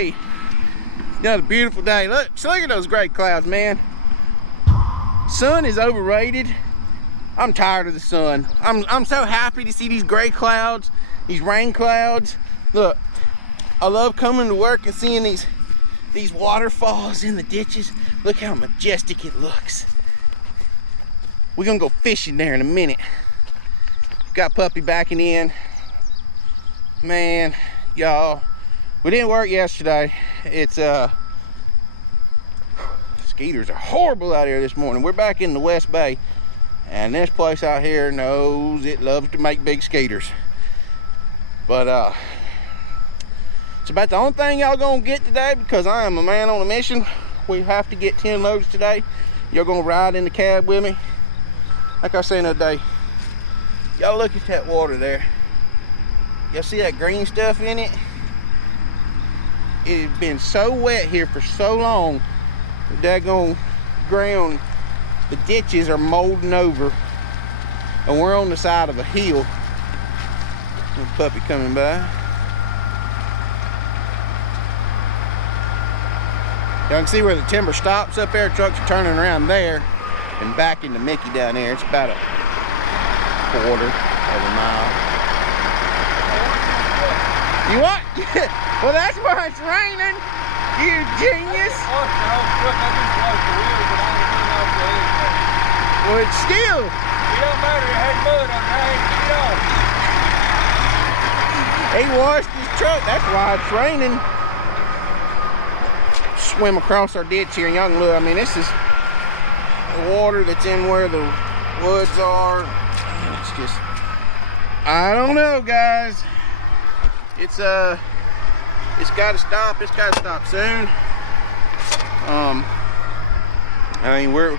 day. Another beautiful day. Look at those gray clouds, man. Sun is overrated. I'm tired of the sun. I'm so happy to see these gray clouds, these rain clouds. Look, I love coming to work and seeing these waterfalls in the ditches. Look how majestic it looks. We're gonna go fishing there in a minute. Got puppy backing in. Man, y'all, we didn't work yesterday. It's skeeters are horrible out here this morning. We're back in the West Bay, and this place out here knows it loves to make big skeeters. But it's about the only thing y'all gonna get today, because I am a man on a mission. We have to get 10 loads today. You're gonna ride in the cab with me. Like I was saying the other day, y'all look at that water there. Y'all see that green stuff in it? It has been so wet here for so long. The daggone ground, the ditches are molding over, and we're on the side of a hill. Little puppy coming by. Y'all can see where the timber stops up there. Trucks are turning around there and back into Mickey down there. It's about a quarter of a mile. You what? Well, that's why it's raining, you genius. Well, it's still. It don't matter, it had mud on there. He washed his truck, that's why it's raining. Swim across our ditch here, and y'all can look. I mean, this is the water that's in where the woods are. It's just, I don't know, guys. It's got to stop. It's got to stop soon. I mean, we're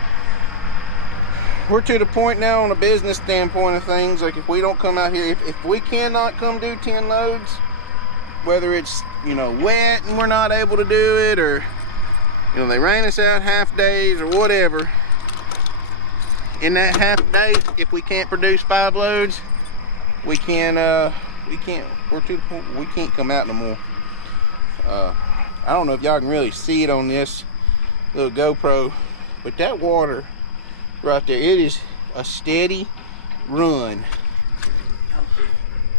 to the point now on a business standpoint of things. Like, if we don't come out here, if we cannot come do 10 loads, whether it's, you know, wet and we're not able to do it, or, you know, they rain us out half days or whatever, in that half day, if we can't produce 5 loads, we're to the point we can't come out no more. I don't know if y'all can really see it on this little GoPro, but that water right there, it is a steady run.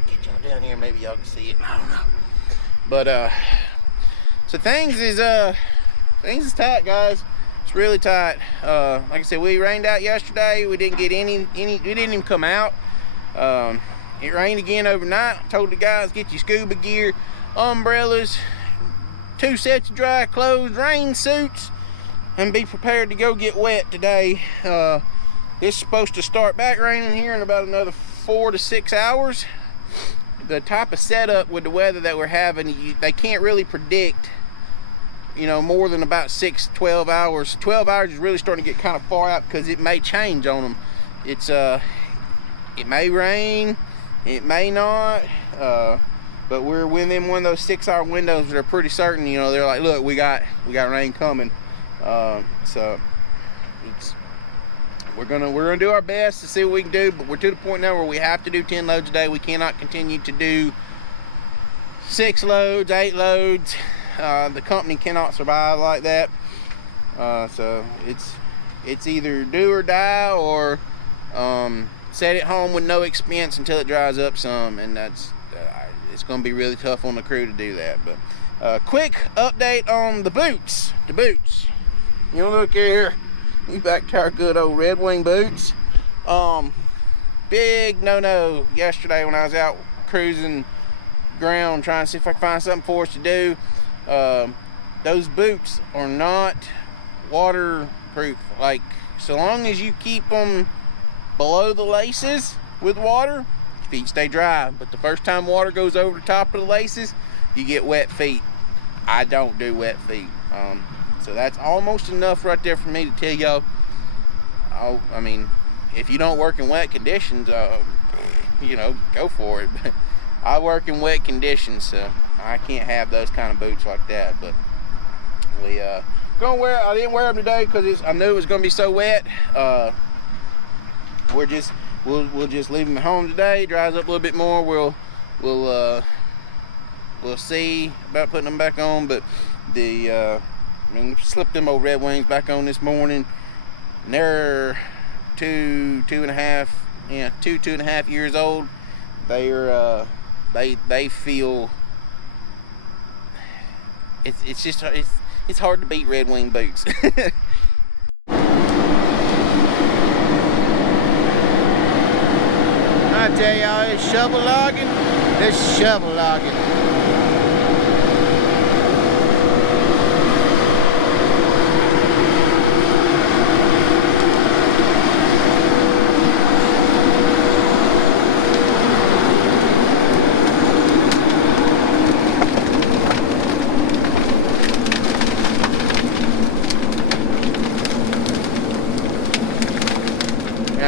Get y'all down here, maybe y'all can see it. I don't know. But so things is tight, guys. It's really tight. Like I said, we rained out yesterday. We didn't get any we didn't even come out. It rained again overnight. I told the guys, get your scuba gear, umbrellas, 2 sets of dry clothes, rain suits, and be prepared to go get wet today. It's supposed to start back raining here in about another 4 to 6 hours. The type of setup with the weather that we're having, they can't really predict, you know, more than about 12 hours. 12 hours is really starting to get kind of far out, because it may change on them. It's it may rain, it may not, but we're within one of those 6-hour windows that are pretty certain. You know, they're like, look, we got rain coming. So we're gonna do our best to see what we can do, but we're to the point now where we have to do 10 loads a day. We cannot continue to do 6 loads, 8 loads. The company cannot survive like that. So it's either do or die, or set it home with no expense until it dries up some, and that's it's going to be really tough on the crew to do that. But quick update on the boots. You know, look here, we back to our good old Red Wing boots. Big no yesterday when I was out cruising ground trying to see if I could find something for us to do. Those boots are not waterproof. Like, so long as you keep them below the laces with water, feet stay dry. But the first time water goes over the top of the laces, you get wet feet. I don't do wet feet. So that's almost enough right there for me to tell y'all. I mean, if you don't work in wet conditions, you know, go for it. But I work in wet conditions, so I can't have those kind of boots like that. But we gonna wear. I didn't wear them today because I knew it was gonna be so wet. We'll just leave them at home today. Dries up a little bit more. We'll we'll see about putting them back on. But I mean, slipped them old Red Wings back on this morning, and they're 2.5 years old. They're they feel it's just it's hard to beat Red Wing boots. I tell y'all, it's shovel logging. This shovel logging.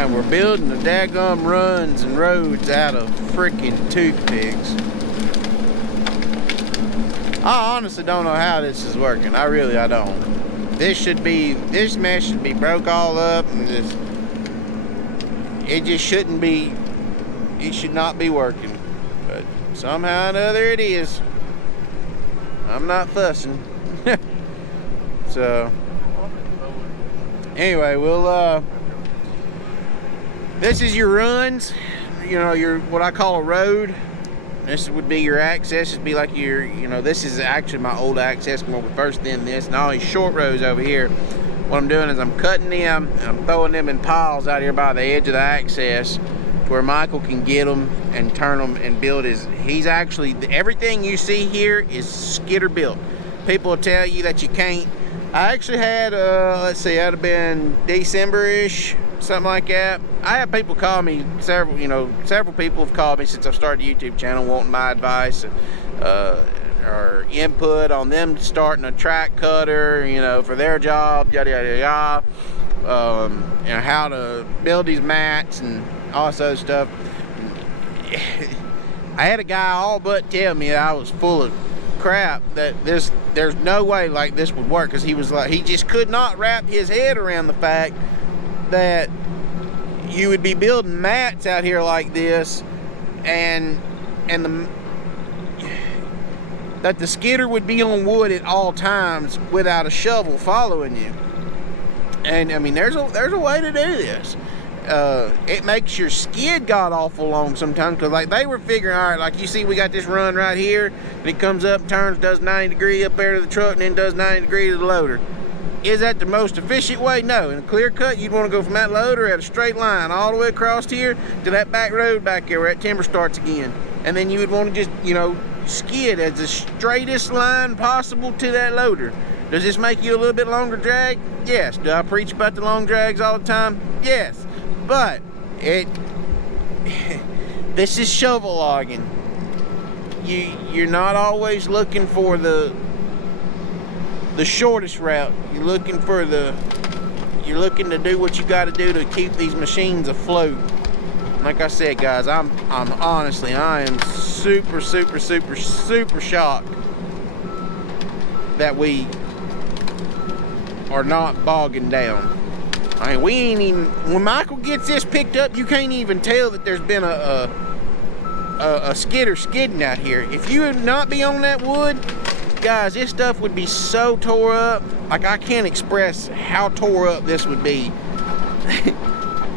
We're building the daggum runs and roads out of freaking toothpicks. I honestly don't know how this is working. I don't. This mesh should be broke all up, and it just shouldn't be. It should not be working. But somehow or another it is. I'm not fussing. So anyway, we'll this is your runs, you know, your what I call a road. This would be your access. It'd be like your, you know, this is actually my old access when we first did this. And all these short rows over here, what I'm doing is I'm cutting them and I'm throwing them in piles out here by the edge of the access to where Michael can get them and turn them and build his. He's actually, everything you see here is Skidder built. People will tell you that you can't. I actually had, let's see, that'd have been December-ish, something like that. I have people call me, several people have called me since I've started a YouTube channel wanting my advice or input on them starting a track cutter, you know, for their job, yada yada yada. You know, how to build these mats and all this other stuff. I had a guy all but tell me that I was full of crap, that there's no way like this would work, because he was like, he just could not wrap his head around the fact that you would be building mats out here like this, and that the skidder would be on wood at all times without a shovel following you. And I mean, there's a way to do this. It makes your skid god awful long sometimes, because like they were figuring, all right, like you see we got this run right here, and it comes up, turns, does 90 degree up there to the truck, and then does 90 degree to the loader. Is that the most efficient way? No. In a clear cut, you'd want to go from that loader at a straight line all the way across here to that back road back there where that timber starts again. And then you would want to just, you know, skid as the straightest line possible to that loader. Does this make you a little bit longer drag? Yes. Do I preach about the long drags all the time? Yes. But this is shovel logging. You're not always looking for the shortest route. You're looking to do what you got to do to keep these machines afloat. Like I said, guys, I am super shocked that we are not bogging down. I mean, we ain't even, when Michael gets this picked up, you can't even tell that there's been a skidder skidding out here. If you would not be on that wood, guys, this stuff would be so tore up. Like, I can't express how tore up this would be.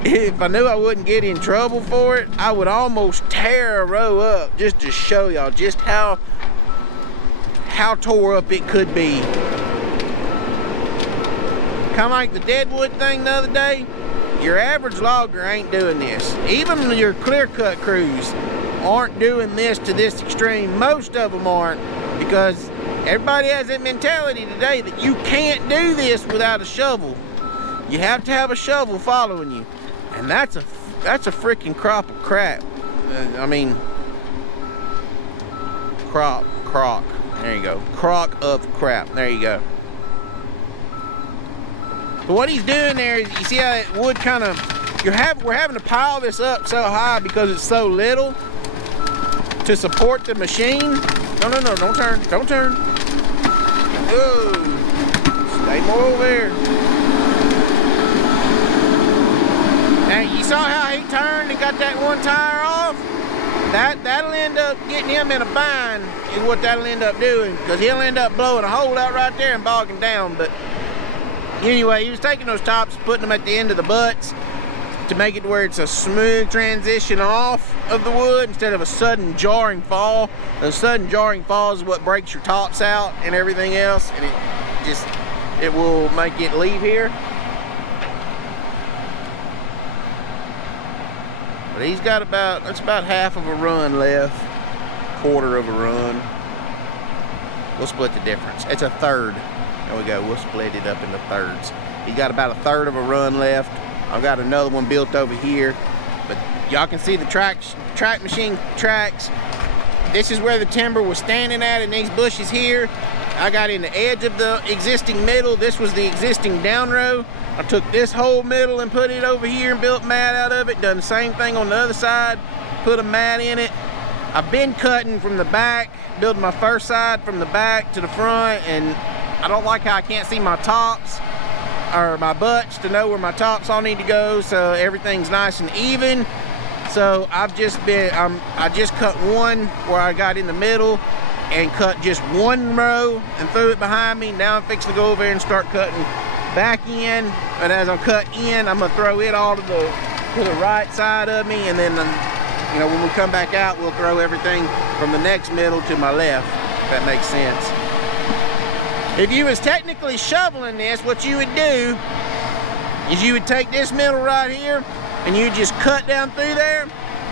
If I knew I wouldn't get in trouble for it, I would almost tear a row up just to show y'all just how tore up it could be. Kind of like the deadwood thing the other day. Your average logger ain't doing this. Even your clear cut crews aren't doing this to this extreme. Most of them aren't, because everybody has that mentality today that you can't do this without a shovel. You have to have a shovel following you, and that's a freaking crop of crap. I mean, crock. There you go. Crock of crap. There you go. So what he's doing there is, you see how that wood kind of, we're having to pile this up so high because it's so little to support the machine. No, don't turn. Whoa, stay more over there. Now, you saw how he turned and got that one tire off? That'll end up getting him in a bind, is what that'll end up doing, because he'll end up blowing a hole out right there and bogging down. But anyway, he was taking those tops, putting them at the end of the butts to make it where it's a smooth transition off of the wood instead of a sudden jarring fall. The sudden jarring fall is what breaks your tops out and everything else, and it will make it leave here. But he's got that's about half of a run left, quarter of a run. We'll split the difference. It's a third. There we go, we'll split it up into thirds. He's got about a third of a run left. I've got another one built over here, but y'all can see the track machine tracks. This is where the timber was standing at in these bushes here. I got in the edge of the existing middle. This was the existing down row. I took this whole middle and put it over here and built mat out of it. Done the same thing on the other side, put a mat in it. I've been cutting from the back, building my first side from the back to the front, and I don't like how I can't see my tops or my butts to know where my tops all need to go, so everything's nice and even. So I just cut one where I got in the middle and cut just one row and threw it behind me. Now I'm fixing to go over here and start cutting back in, but as I cut in, I'm gonna throw it all to the right side of me, and then you know, when we come back out, we'll throw everything from the next middle to my left, if that makes sense. If you was technically shoveling this, what you would do is you would take this middle right here and you just cut down through there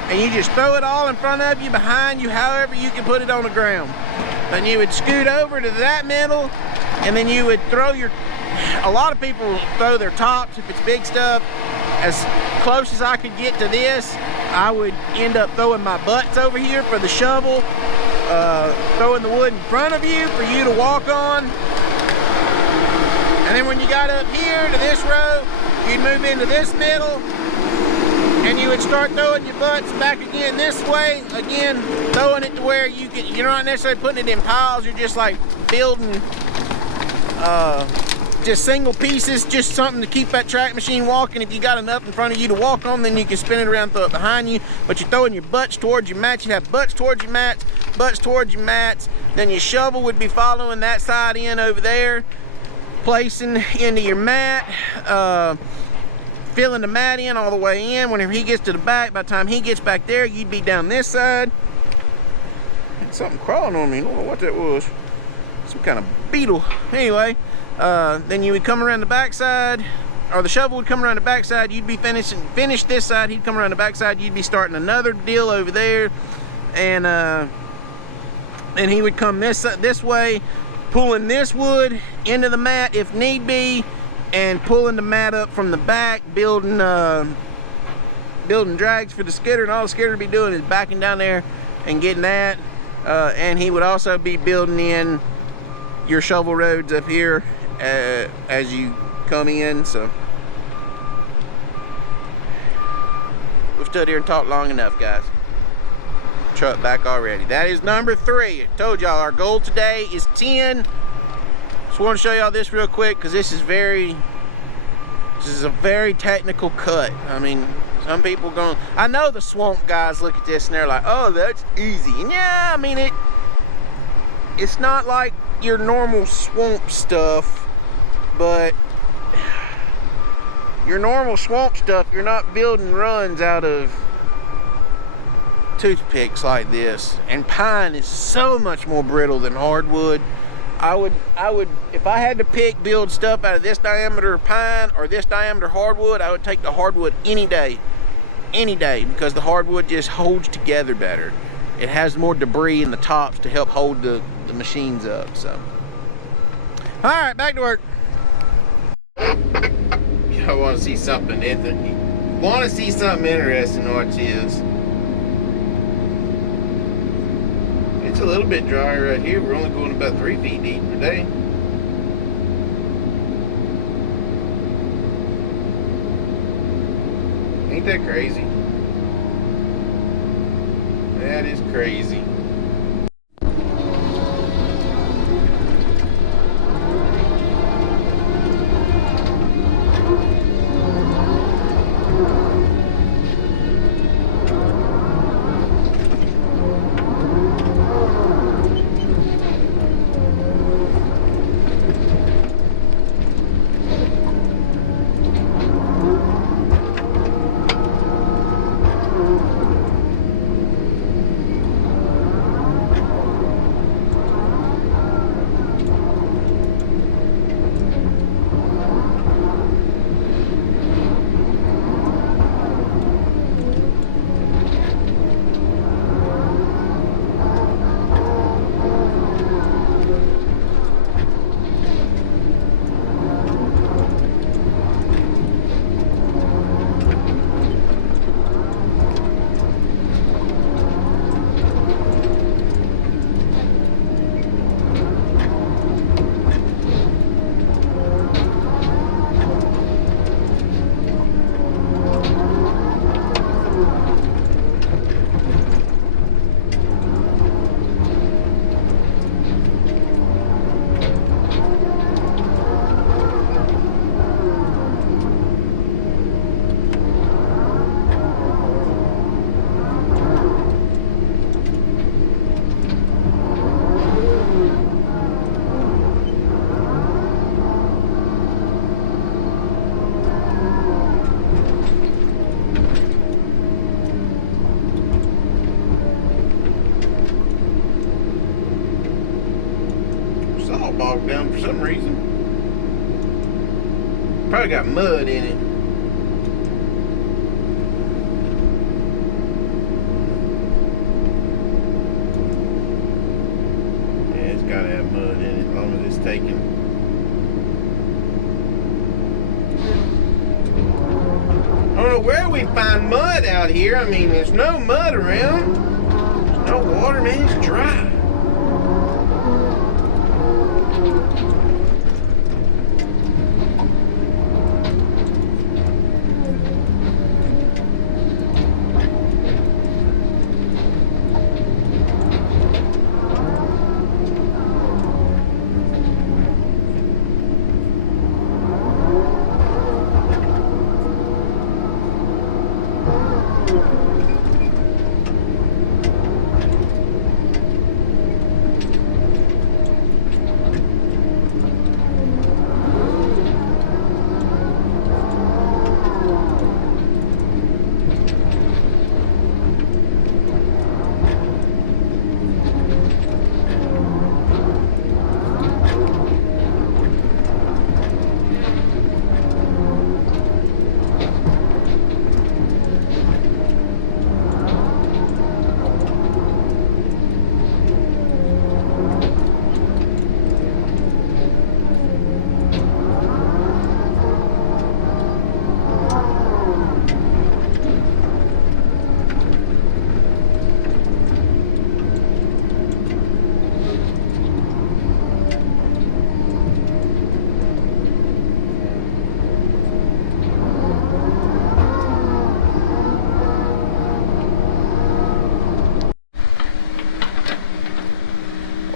and you just throw it all in front of you, behind you, however you can put it on the ground. Then you would scoot over to that middle, and then you would throw a lot of people throw their tops, if it's big stuff, as close as I could get to this. I would end up throwing my butts over here for the shovel, throwing the wood in front of you for you to walk on. And then when you got up here to this row, you'd move into this middle, and you would start throwing your butts back again this way, again throwing it to where you're not necessarily putting it in piles, you're just like building just single pieces, just something to keep that track machine walking. If you got enough in front of you to walk on, then you can spin it around, throw it behind you. But you're throwing your butts towards your mats. You have butts towards your mats, butts towards your mats. Then your shovel would be following that side in over there, placing into your mat, filling the mat in all the way in. Whenever he gets to the back, by the time he gets back there, you'd be down this side. Something crawling on me, I don't know what that was. Some kind of beetle. Anyway, then you would come around the back side, or the shovel would come around the back side. You'd be finish this side, he'd come around the back side. You'd be starting another deal over there, and he would come this way, pulling this wood into the mat if need be, and pulling the mat up from the back, building drags for the skidder. And all the skidder would be doing is backing down there and getting that, and he would also be building in your shovel roads up here as you come in. So we've stood here and talked long enough, guys. Truck back already. That is number 3. I told y'all our goal today is 10. Just want to show y'all this real quick, because this is a very technical cut. I mean, some people I know the swamp guys look at this and they're like, oh, that's easy. And yeah, I mean, it's not like your normal swamp stuff, but your normal swamp stuff, you're not building runs out of toothpicks like this. And pine is so much more brittle than hardwood. I would, if I had to build stuff out of this diameter pine or this diameter hardwood, I would take the hardwood any day, because the hardwood just holds together better. It has more debris in the tops to help hold the machines up. So, all right, back to work. I want to see something interesting. Want to see something interesting? Watch this. It's a little bit drier right here. We're only going about 3 feet deep today. Ain't that crazy? That is crazy. some reason. Probably got mud in it. Yeah, it's gotta have mud in it as long as it's taking. I don't know where we find mud out here. I mean, there's no mud around. There's no water, man. It's dry.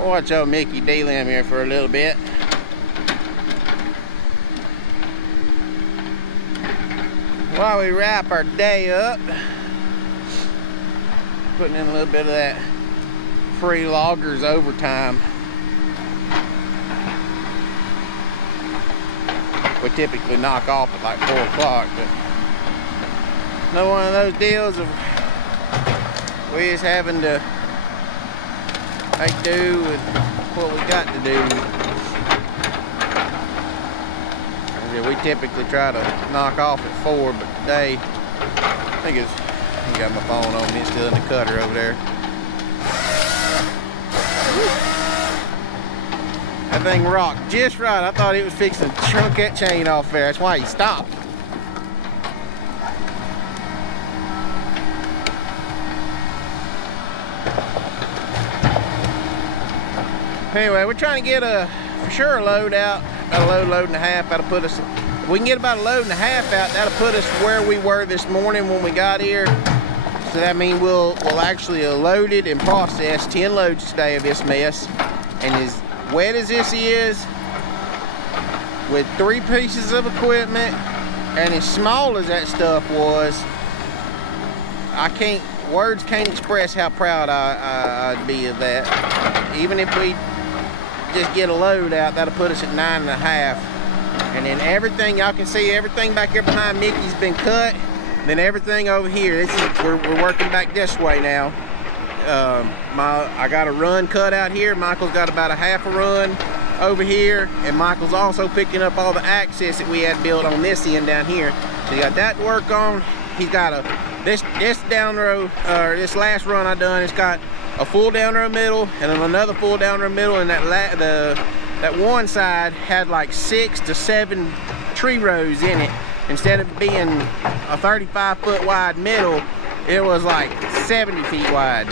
Watch old Mickey D-Lim here for a little bit. While we wrap our day up, putting in a little bit of that free loggers overtime. We typically knock off at like 4 o'clock, but another one of those deals of we just having to make do with what we got to do. We typically try to knock off at 4, but today I got my phone on me. It's still in the cutter over there. That thing rocked just right. I thought it was fixing to chunk that chain off there. That's why he stopped. Anyway, we're trying to get for sure a load out, about a load and a half. That'll put us, if we can get about a load and a half out, that'll put us where we were this morning when we got here. So that means we'll actually load it and process 10 loads today of this mess. And as wet as this is, with 3 pieces of equipment, and as small as that stuff was, words can't express how proud I'd be of that. Even if we just get a load out, that'll put us at 9.5. And then everything, y'all can see everything back here behind Mickey's been cut. Then everything over here, we're working back this way now. I got a run cut out here. Michael's got about a half a run over here, and Michael's also picking up all the access that we had built on this end down here. So you got that to work on. He's got this down row, or this last run I done, it's got a full down row middle and then another full down row middle, and that one side had like 6 to 7 tree rows in it. Instead of being a 35-foot wide middle, it was like 70 feet wide.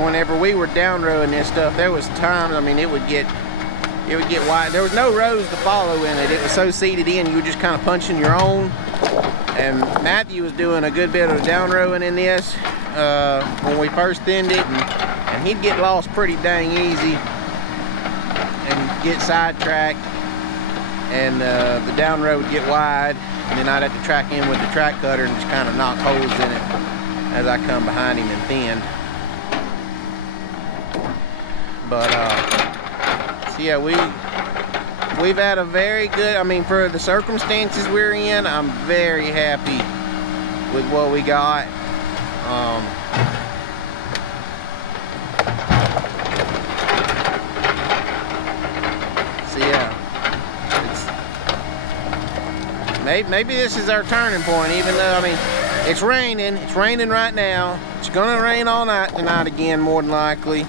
Whenever we were down rowing this stuff, there was times, I mean, it would get wide. There was no rows to follow in it. It was so seated in, you were just kind of punching your own. And Matthew was doing a good bit of down rowing in this when we first thinned it, and he'd get lost pretty dang easy and get sidetracked, and the down row would get wide, and then I'd have to track in with the track cutter and just kind of knock holes in it as I come behind him and thin. But so yeah, we've had a very good, I mean, for the circumstances we're in, I'm very happy with what we got. maybe this is our turning point, even though, I mean, it's raining right now. It's gonna rain all night tonight again, more than likely.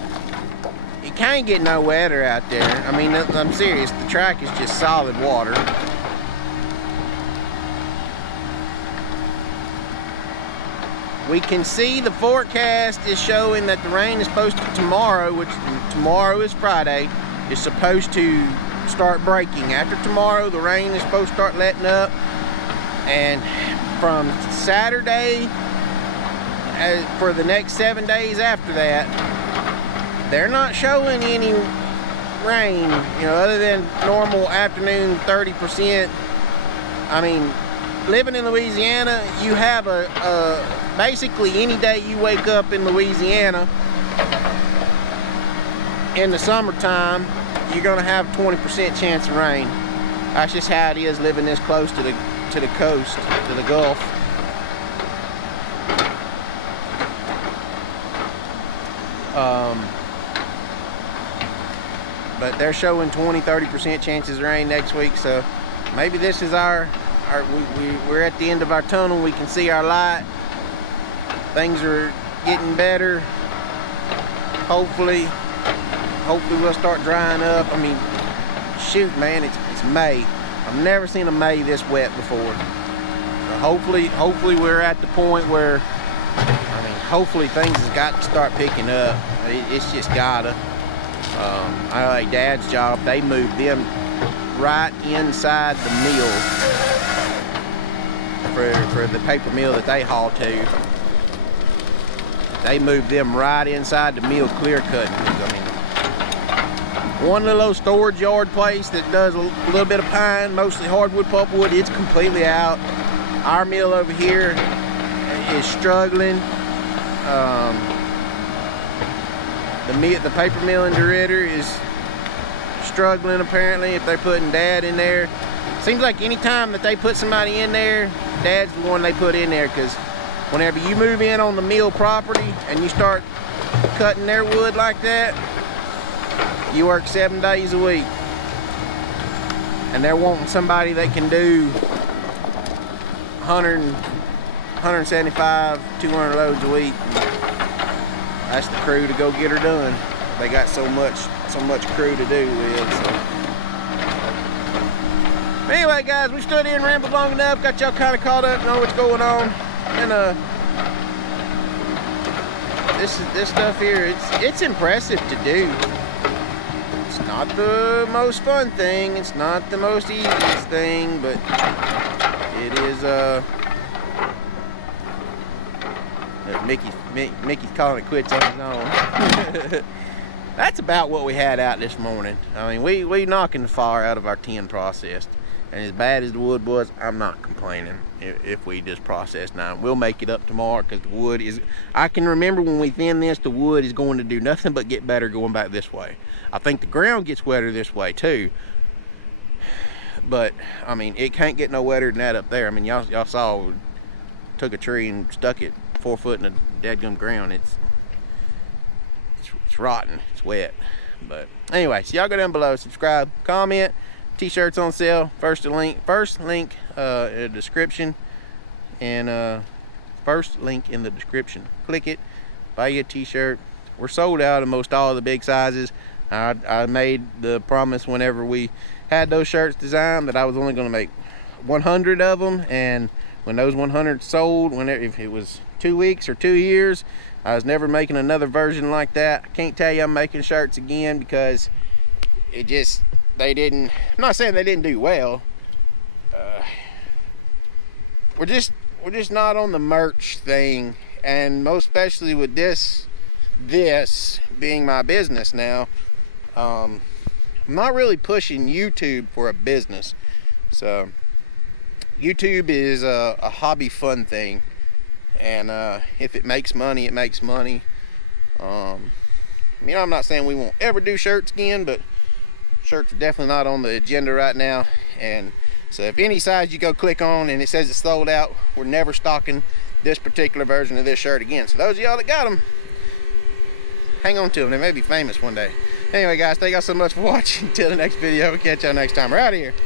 It can't get no wetter out there. I mean, I'm serious, the track is just solid water. We can see the forecast is showing that the rain is supposed to, tomorrow, which tomorrow is Friday, is supposed to start breaking. After tomorrow, the rain is supposed to start letting up. And from Saturday, for the next 7 days after that, they're not showing any rain, you know, other than normal afternoon 30%. I mean, living in Louisiana, you have basically any day you wake up in Louisiana in the summertime, you're gonna have 20% chance of rain. That's just how it is living this close to the coast, to the Gulf. But they're showing 20-30% chances of rain next week, so maybe this is we're at the end of our tunnel. We can see our light. Things are getting better. Hopefully we'll start drying up. I mean, shoot, man, it's May. I've never seen a May this wet before. So hopefully we're at the point where, I mean, hopefully things has got to start picking up. It's just gotta. I like Dad's job. They moved them right inside the mill for the paper mill that they haul to. They moved them right inside the mill, clear cutting. I mean, one little old storage yard place that does a little bit of pine, mostly hardwood, pulpwood, it's completely out. Our mill over here is struggling. The paper mill in Deere is struggling, apparently, if they're putting Dad in there. Seems like any time that they put somebody in there, Dad's the one they put in there, because whenever you move in on the mill property and you start cutting their wood like that, you work 7 days a week. And they're wanting somebody that can do 175, 200 loads a week. That's the crew to go get her done. They got so much crew to do with. So. Anyway, guys, we stood in, rambled long enough, got y'all kind of caught up, know what's going on. And this stuff here, it's impressive to do. It's not the most fun thing, it's not the most easiest thing, but it is Mickey's calling it quits on his own. That's about what we had out this morning. I mean, we knocking the fire out of our tin processed. And as bad as the wood was, I'm not complaining if we just process 9. We'll make it up tomorrow, because the wood is, I can remember when we thin this, the wood is going to do nothing but get better going back this way. I think the ground gets wetter this way too. But, I mean, it can't get no wetter than that up there. I mean, y'all saw, we took a tree and stuck it 4 foot in the dadgum ground. It's rotten, it's wet. But anyway, so y'all go down below, subscribe, comment. T-shirts on sale. First link in the description, and first link in the description. Click it, buy you a t-shirt. We're sold out of most all of the big sizes. I made the promise whenever we had those shirts designed that I was only going to make 100 of them, and when those 100 sold, if it was 2 weeks or 2 years, I was never making another version like that. I can't tell you I'm making shirts again, because it just, they didn't, I'm not saying they didn't do well. We're just not on the merch thing, and most especially with this being my business now. I'm not really pushing YouTube for a business. So YouTube is a hobby fun thing, and if it makes money, it makes money. I'm not saying we won't ever do shirts again, but shirts are definitely not on the agenda right now. And so if any size you go click on and it says it's sold out, we're never stocking this particular version of this shirt again. So those of y'all that got them, hang on to them. They may be famous one day. Anyway, guys, thank y'all so much for watching. Until the next video, we'll catch y'all next time. We're out of here.